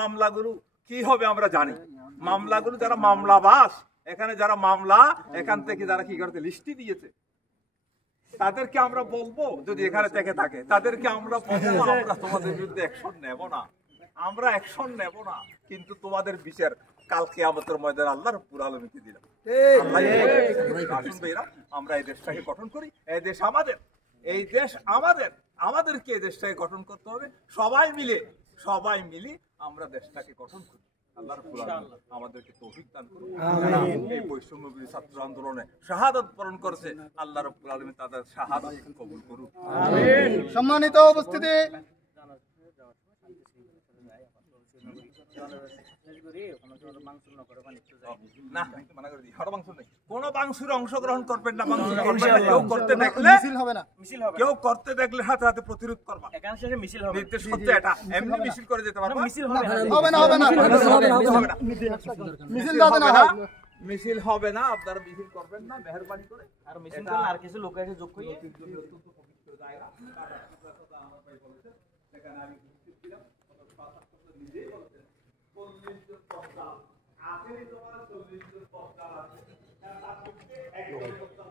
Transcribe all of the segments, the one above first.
মামলাগুলো কি হবে আমরা জানি। মামলাগুলো যারা মামলাবাস, এখানে যারা মামলা এখান থেকে যারা কি করতে লিস্টি দিয়েছে, তাদেরকে আমরা বলবো, যদি এখানে থেকে থাকে তাদেরকে আমরা বলবো আমরা তোমাদের বিরুদ্ধে অ্যাকশন নেব না, আমরা অ্যাকশন নেব না, কিন্তু তোমাদের বিচার কাল কিয়ামতের ময়দানে আল্লাহ রাব্বুল আলামিনকে দিলাম। আমরা এই দেশটাকে গঠন করি, এই দেশ আমাদের, এই দেশ আমাদের, আমাদেরকে এই দেশটাকে গঠন করতে হবে। সবাই মিলে আমরা দেশটাকে গঠন করি। আল্লাহ রাব্বুল আলামিন আমাদেরকে তৌফিক দান করুন। এই বৈষম্য বিরোধী ছাত্র আন্দোলনে শাহাদাত বরণ করেছে, আল্লাহ রাব্বুল আলামিন তাদের শাহাদাত কবুল করুন। আমিন। সম্মানিত উপস্থিতি, অংশগ্রহণ করবেন না, কেউ করতে দেখলে হাতে হাতে প্রতিরোধ করবা। নির্দেশ হচ্ছে এটা, এমনি মিছিল করে যেতে পারবো, মিছিল হবে না, আপনারা মিছিল করবেন না মেহেরবানি করে। আর মিছিল করলে আর কিছু লোক এসে যোগ করে জায়গা সেখানে আমি উপস্থিত ছিলাম। নিজেই বলছেন 40 জন প্রস্তাব আখেরি তোমার 40 জন প্রস্তাব আছে, তার মধ্যে একজন প্রস্তাব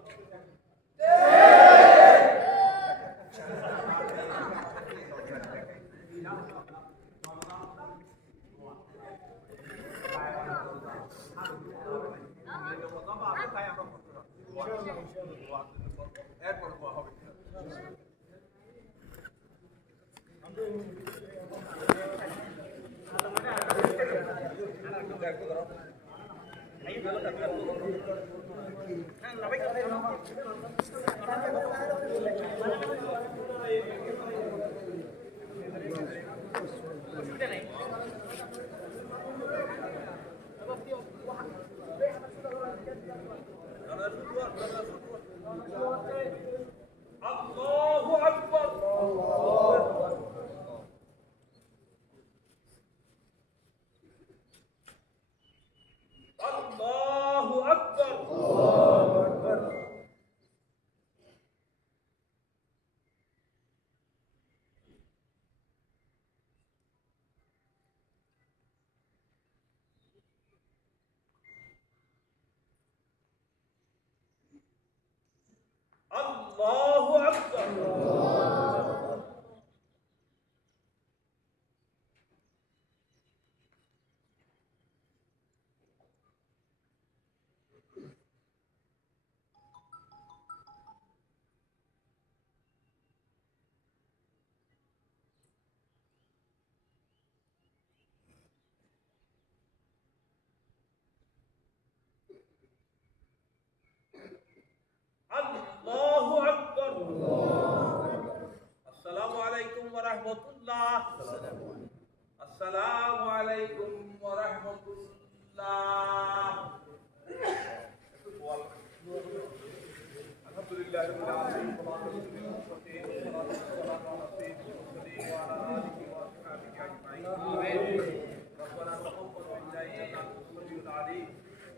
আসসালামু আলাইকুম ওয়া রাহমাতুল্লাহ। আলহামদুলিল্লাহ রাব্বিল আলামিন, ربنا تقبل منا انك انت السميع العليم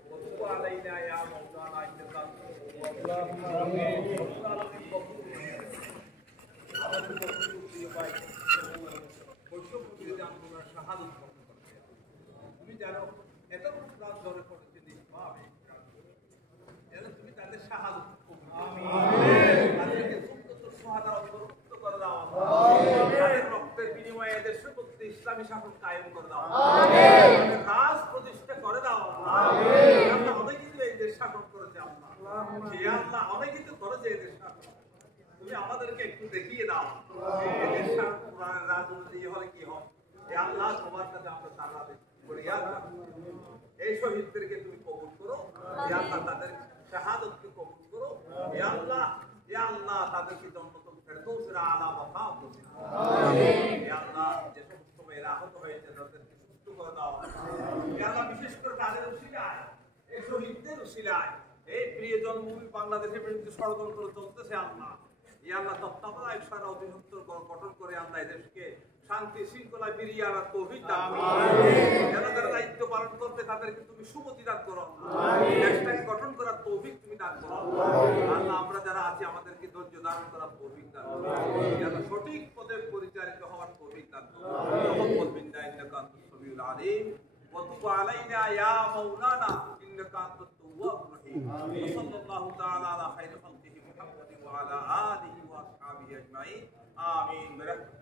وتب علينا يا مولانا انك انت التواب الرحيم. তুমি জানো এত রাত ধরে পড়েছে নিষ্পাপ, তুমি তাদের শাহাদাত তাদেরকে শাহাদাত অন্তর্ভুক্ত করে দাও। তাদের রক্তের বিনিময়ে এদেশের মধ্যে ইসলামী শাসন কায়েম করে দাও, রাজ প্রতিষ্ঠা করে দাও। আল্লাহ অনেক কিছু এই দেশ শাসন করেছে, আল্লাহ অনেক কিছু করেছে এই দেশ শাসন। তুমি আমাদেরকে একটু দেখিয়ে দাও এই দেশ শাসন কোরআনের রাজ অনুযায়ী হলে কি হয়। আল্লাহ তোমার কাছে আমরা সারা করি, এই শহীদদেরকে তুমি কবুল করো, আল্লাহ তাদের শাহাদাতকে কবুল করো, আল্লাহ তাদেরকে জান্নাতুল ফেরদৌসের আলা মাকাম নসিব করো। আল্লাহ যে সমস্ত মেয়েরা আহত হয়েছে তাদেরকে সুস্থ করে দাও। আল্লাহ বিশেষ করে তাদের উসিলায়, এই শহীদদের উসিলায় এই প্রিয় জন্মভূমি বাংলাদেশের বিরুদ্ধে ষড়যন্ত্র চলতেছে, আল্লাহ তত্ত্বাবধায়ক সারা অধিদপ্তর গঠন করে আল্লাহ দেশকে শান্তি শৃঙ্খলা ফিরিয়ে আনার তৌফিক দান করো। যারা যারা দায়িত্ব পালন করবে তাদেরকে তুমি সুমতি দান করো, দেশটাকে গঠন করার তৌফিক তুমি দান করো। আল্লাহ আমরা যারা আছি আমাদেরকে ধৈর্য ধারণ করার তৌফিক দান করো, যারা সঠিক পথে পরিচালিত হওয়ার তৌফিক দান করো। العليم وتب علينا يا مولانا إنك أنت التواب الرحيم وصلى الله تعالى على خير خلقه محمد وعلى آله وأصحابه أجمعين آمين برحمتك